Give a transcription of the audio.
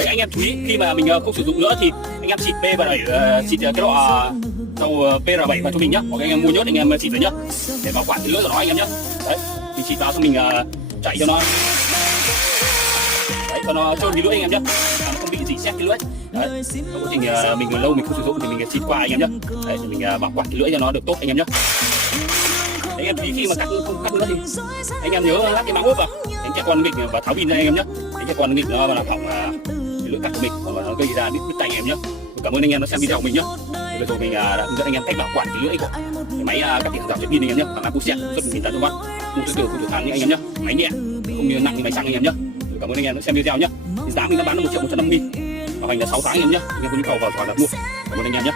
Đấy, anh em chú ý khi mà mình không sử dụng nữa thì anh em xịt P7 xịt cái lọ dầu PR7 vào cho mình nhá, hoặc anh em mua nhớt anh em xịt vào nhá, để bảo quản cái lưỡi của nó anh em nhá. Đấy, thì xịt vào cho mình chạy cho nó, đấy, cho nó trơn cái lưỡi anh em nhá, nó không bị rỉ sét cái lưỡi. Đấy, trong quá trình mình lâu mình không sử dụng thì mình xịt qua anh em nhá, đấy, để mình bảo quản cái lưỡi cho nó được tốt anh em nhá. Anh em chú ý khi mà không cắt nữa thì anh em nhớ lắp cái máng ốp vào, đánh cho con nghịch và tháo pin ra anh em nhé, đánh cho con nghịch nó làm hỏng cái lưỡi cắt của mình, hoặc là nó gây ra đứt tay anh em nhé. Cảm ơn anh em đã xem video của mình nhé. Bây giờ mình đã hướng dẫn anh em cách bảo quản cái lưỡi của cái máy cắt tỉa rào chạy pin anh em nhé, bằng Apuset giúp mình tận dụng mắt, mua từ không thang như anh em nhé, máy nhẹ không như nặng như máy xăng anh em nhé. Cảm ơn anh em đã xem video nhé. Giá mình đã bán là 1.150.000, bảo hành là 6 tháng anh em nhé. Anh em có nhu cầu vào hỏi đặt mua. Cảm ơn anh em nhé.